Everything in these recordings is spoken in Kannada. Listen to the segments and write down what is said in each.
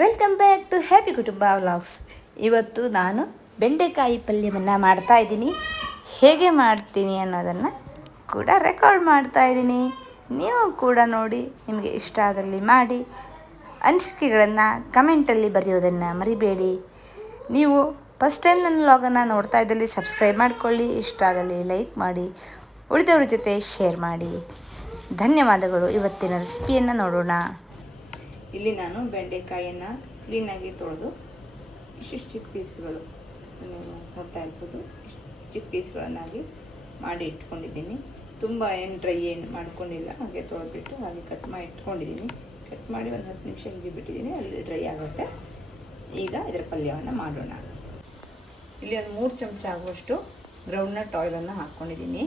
Welcome back to happy Kutumba vlogs ಇವತ್ತು ನಾನು ಬೆಂಡೆಕಾಯಿ ಪಲ್ಯವನ್ನು ಮಾಡ್ತಾ ಇದ್ದೀನಿ. ಹೇಗೆ ಮಾಡ್ತೀನಿ ಅನ್ನೋದನ್ನು ಕೂಡ ರೆಕಾರ್ಡ್ ಮಾಡ್ತಾ ಇದ್ದೀನಿ. ನೀವು ಕೂಡ ನೋಡಿ, ನಿಮಗೆ ಇಷ್ಟ ಆದಲ್ಲಿ ಮಾಡಿ. ಅನಿಸಿಕೆಗಳನ್ನು ಕಮೆಂಟಲ್ಲಿ ಬರೆಯೋದನ್ನು ಮರಿಬೇಡಿ. ನೀವು ಫಸ್ಟ್ ಟೈಮ್ ನನ್ನ ವ್ಲಾಗನ್ನು ನೋಡ್ತಾ ಇದ್ದಲ್ಲಿ ಸಬ್ಸ್ಕ್ರೈಬ್ ಮಾಡ್ಕೊಳ್ಳಿ, ಇಷ್ಟ ಆದಲ್ಲಿ ಲೈಕ್ ಮಾಡಿ, ಉಳಿದವ್ರ ಜೊತೆ ಶೇರ್ ಮಾಡಿ. ಧನ್ಯವಾದಗಳು. ಇವತ್ತಿನ ರೆಸಿಪಿಯನ್ನು ನೋಡೋಣ. ಇಲ್ಲಿ ನಾನು ಬೆಂಡೆಕಾಯಿಯನ್ನು ಕ್ಲೀನಾಗಿ ತೊಳೆದು ಇಷ್ಟಿಷ್ಟು ಚಿಕ್ಕ ಪೀಸ್ಗಳು ನೀವು ನೋಡ್ತಾ ಇರ್ಬೋದು. ಇಷ್ಟು ಚಿಕ್ಕ ಪೀಸ್ಗಳನ್ನಾಗಿ ಮಾಡಿ ಇಟ್ಕೊಂಡಿದ್ದೀನಿ. ತುಂಬ ಏನು ಡ್ರೈ ಏನು ಮಾಡ್ಕೊಂಡಿಲ್ಲ, ಹಾಗೆ ತೊಳೆದ್ಬಿಟ್ಟು ಹಾಗೆ ಕಟ್ ಮಾಡಿ ಇಟ್ಕೊಂಡಿದ್ದೀನಿ. ಕಟ್ ಮಾಡಿ ಒಂದು ಹತ್ತು ನಿಮಿಷ ಹಿಂಗೆ ಬಿಟ್ಟಿದ್ದೀನಿ, ಅಲ್ಲಿ ಡ್ರೈ ಆಗುತ್ತೆ. ಈಗ ಇದರ ಪಲ್ಯವನ್ನು ಮಾಡೋಣ. ಇಲ್ಲಿ ಒಂದು ಮೂರು ಚಮಚ ಆಗುವಷ್ಟು ಗ್ರೌಂಡ್ನಟ್ ಆಯಿಲನ್ನು ಹಾಕ್ಕೊಂಡಿದ್ದೀನಿ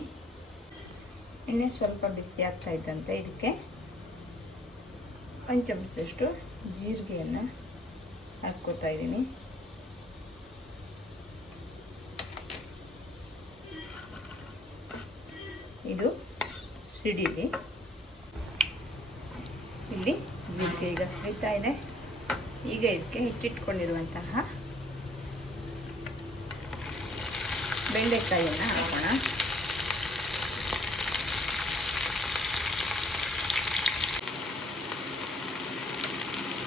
ಎಣ್ಣೆ ಸ್ವಲ್ಪ ಬಿಸಿ ಆಗ್ತಾ ಇದ್ದಂತೆ, ಇದಕ್ಕೆ ಒಂದು ಚಮಚದಷ್ಟು ಜೀರಿಗೆಯನ್ನು ಹಾಕ್ಕೋತಾ ಇದ್ದೀನಿ. ಇದು ಸಿಡಿಲಿ. ಇಲ್ಲಿ ಜೀರಿಗೆ ಈಗ ಸಿಡಿತಾ ಇದೆ. ಈಗ ಇದಕ್ಕೆ ಹೆಚ್ಚಿಟ್ಕೊಂಡಿರುವಂತಹ ಬೆಂಡೆಕಾಯಿಯನ್ನು ಹಾಕೋಣ.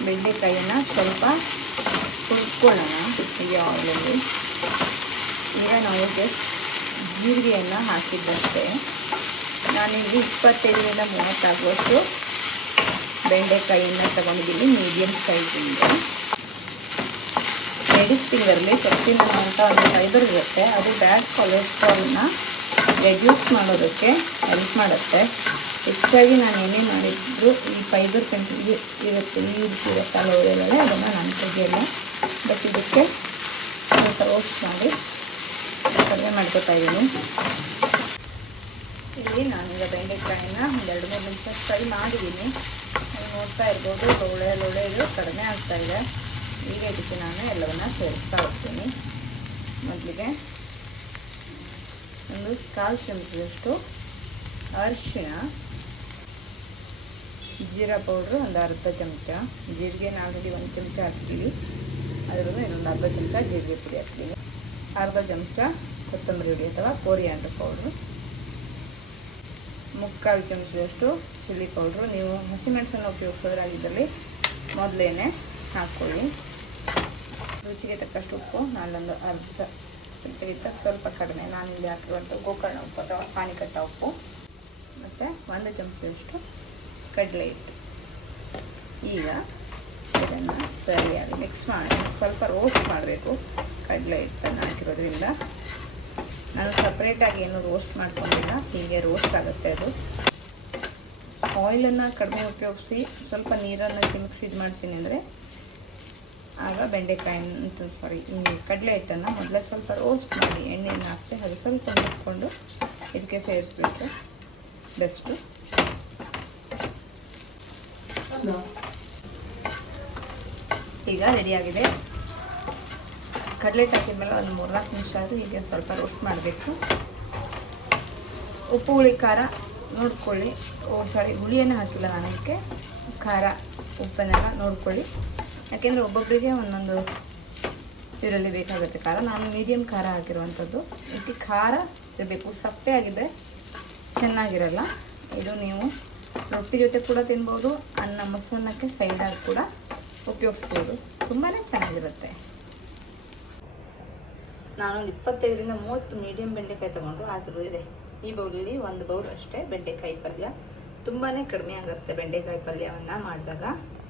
ಬೆಂಡೆಕಾಯಿಯನ್ನು ಸ್ವಲ್ಪ ಹುರ್ಕೊಳ್ಳೋಣ. ಈ ಆಯಿಲಲ್ಲಿ ಈಗ ನಾವು ಜಸ್ಟ್ ಜೀರಿಗೆಯನ್ನು ಹಾಕಿದ್ದಷ್ಟೇ. ನಾನಿಲ್ಲಿ ಇಪ್ಪತ್ತೈದರಿಂದ ಮೂವತ್ತಾಗುವಷ್ಟು ಬೆಂಡೆಕಾಯಿಯನ್ನು ತಗೊಂಡಿದ್ದೀನಿ ಮೀಡಿಯಮ್ ಸೈಜಿಂದ ಲೇಡೀಸ್ ಫಿಂಗರ್ಲಿ ಸೊಪ್ಪಿನ ಅಂತ ಒಂದು ಫೈಬರ್ ಇರುತ್ತೆ. ಅದು ಬ್ಯಾಡ್ ಕೊಲೆಸ್ಟ್ರಾಲ್ನ ರೆಡ್ಯೂಸ್ ಮಾಡೋದಕ್ಕೆ ಹೆಲ್ಪ್ ಮಾಡುತ್ತೆ. ಹೆಚ್ಚಾಗಿ ನಾನು ಏನೇ ಮಾಡಿದ್ರು ಈ ಫೈಬರ್ ಕಂಟಿನ್ಯೂ ಇರುತ್ತೆ ನೀರು ರೀತಿ ಇರುತ್ತಲ್ಲ ಒಳ್ಳೆಯಲ್ಲೇ ಅದನ್ನು ನಾನು ತೆಗೆಯಲ್ಲ. ಬಟ್ ಇದಕ್ಕೆ ಸ್ವಲ್ಪ ರೋಸ್ಟ್ ಮಾಡಿ, ಕಡಿಮೆ ಮಾಡ್ಕೋತಾ ಇದ್ದೀನಿ. ಇಲ್ಲಿ ನಾನೀಗ ಬೆಂಡೆಕಾಯಿನ ಒಂದೆರಡು ಮೂರು ನಿಮಿಷ ಫ್ರೈ ಮಾಡಿದ್ದೀನಿ. ನೀವು ನೋಡ್ತಾ ಇರ್ಬೋದು ಲೋಳೆ ಇದು ಕಡಿಮೆ ಆಗ್ತಾ ಇದೆ. ಈಗ ಇದಕ್ಕೆ ನಾನು ಎಲ್ಲವನ್ನ ಸೇರಿಸ್ತಾ ಹೋಗ್ತೀನಿ. ಮೊದಲಿಗೆ ಒಂದು ಕಾಲು ಚಮಚದಷ್ಟು ಅರಿಶಿಣ ಜೀರಾ ಪೌಡ್ರು ಒಂದು ಅರ್ಧ ಚಮಚ, ಜೀರಿಗೆ ಆಲ್ರೆಡಿ ಒಂದು ಚಮಚ ಹಾಕ್ತೀವಿ ಅದರಲ್ಲೂ ಇನ್ನೊಂದು ಅರ್ಧ ಚಮಚ ಜೀರಿಗೆ ಪುಡಿ ಹಾಕ್ತೀವಿ ಅರ್ಧ ಚಮಚ ಕೊತ್ತಂಬರಿ ಹುಡಿ ಅಥವಾ ಕೋರಿಯಾಂಡ್ರ್ ಪೌಡ್ರು, ಮುಕ್ಕಾಲು ಚಮಚದಷ್ಟು ಚಿಲ್ಲಿ ಪೌಡ್ರು. ನೀವು ಹಸಿಮೆಣಸನ್ನು ಉಪಯೋಗಿಸೋದ್ರಾಗಿದ್ದಲ್ಲಿ ಮೊದಲೇನೆ ಹಾಕ್ಕೊಳ್ಳಿ. ರುಚಿಗೆ ತಕ್ಕಷ್ಟು ಉಪ್ಪು, ನಾನೊಂದು ಅರ್ಧ ಚಮಚಗಿಂತ ಸ್ವಲ್ಪ ಕಡಿಮೆ. ನಾನಿಲ್ಲಿ ಹಾಕಿರುವಂಥ ಗೋಕರ್ಣ ಉಪ್ಪು ಅಥವಾ ಪಾನಿಕಟ್ಟ ಉಪ್ಪು. ಮತ್ತು ಒಂದು ಚಮಚದಷ್ಟು ಕಡಲೆ ಹಿಟ್ಟು. ಈಗ ಇದನ್ನು ಸರಿಯಾಗಿ ಮಿಕ್ಸ್ ಮಾಡಿ, ಸ್ವಲ್ಪ ರೋಸ್ಟ್ ಮಾಡಬೇಕು ಕಡಲೆ ಹಿಟ್ಟನ್ನು ಹಾಕಿರೋದ್ರಿಂದ. ನಾನು ಸಪ್ರೇಟಾಗಿ ಏನು ರೋಸ್ಟ್ ಮಾಡ್ಕೊಂಡಿಲ್ಲ, ಹೀಗೆ ರೋಸ್ಟ್ ಆಗುತ್ತೆ ಅದು. ಆಯಿಲನ್ನು ಕಡಿಮೆ ಉಪಯೋಗಿಸಿ, ಸ್ವಲ್ಪ ನೀರನ್ನು ಚಿಮಿಕ್ಸಿ ಇದು ಮಾಡ್ತೀನಿ ಅಂದರೆ, ಆಗ ಬೆಂಡೆಕಾಯಿ ಸಾರಿ ಕಡಲೆ ಹಿಟ್ಟನ್ನು ಮೊದಲೇ ಸ್ವಲ್ಪ ರೋಸ್ಟ್ ಮಾಡಿ ಎಣ್ಣೆಯನ್ನು ಹಾಕಿ ಅದು ಸ್ವಲ್ಪ ಮುಟ್ಕೊಂಡು ಇದಕ್ಕೆ ಸೇರಿಸ್ಬೇಕು ಬೆಸ್ಟು ಈಗ ರೆಡಿಯಾಗಿದೆ ಕಡಲೆಟ್ ಹಾಕಿದ್ಮೇಲೆ ಒಂದು ಮೂರ್ನಾಲ್ಕು ನಿಮಿಷ ಆದರೂ ಹೀಗೆ ಸ್ವಲ್ಪ ರೋಸ್ಟ್ ಮಾಡಬೇಕು. ಉಪ್ಪು, ಹುಳಿ, ಖಾರ ನೋಡ್ಕೊಳ್ಳಿ. ಓ ಸಾರಿ ಹುಳಿಯನ್ನು ಹಾಕಿಲ್ಲ ನಾನು ಅದಕ್ಕೆ. ಖಾರ, ಉಪ್ಪನ್ನೆಲ್ಲ ನೋಡ್ಕೊಳ್ಳಿ. ಯಾಕೆಂದರೆ ಒಬ್ಬೊಬ್ಬರಿಗೆ ಒಂದೊಂದು ಇದರಲ್ಲಿ ಬೇಕಾಗುತ್ತೆ ಖಾರ. ನಾನು ಮೀಡಿಯಮ್ ಖಾರ ಹಾಕಿರುವಂಥದ್ದು. ಇದಕ್ಕೆ ಖಾರ ಇರಬೇಕು. ಸಪ್ಪೆ ಆಗಿದ್ದರೆ ಚೆನ್ನಾಗಿರಲ್ಲ. ಇದು ನೀವು ರೊಟ್ಟಿ ಜೊತೆ ಕೂಡ ತಿನ್ಬೋದು, ಅನ್ನ ಮೊಸರನ್ನಕ್ಕೆ ಸೈಡಾಗಿ ಕೂಡ ಉಪಯೋಗಿಸ್ಬೋದು. ತುಂಬಾ ಚೆನ್ನಾಗಿರುತ್ತೆ. ನಾನೊಂದು ಇಪ್ಪತ್ತೈದರಿಂದ ಮೂವತ್ತು ಮೀಡಿಯಂ ಬೆಂಡೆಕಾಯಿ ತೊಗೊಂಡು ಆದರೂ ಇದೆ. ಈ ಬೌಲಲ್ಲಿ ಒಂದು ಬೌಲ್ ಅಷ್ಟೇ ಬೆಂಡೆಕಾಯಿ ಪಲ್ಯ. ತುಂಬಾ ಕಡಿಮೆ ಆಗುತ್ತೆ ಬೆಂಡೆಕಾಯಿ ಪಲ್ಯವನ್ನು ಮಾಡಿದಾಗ.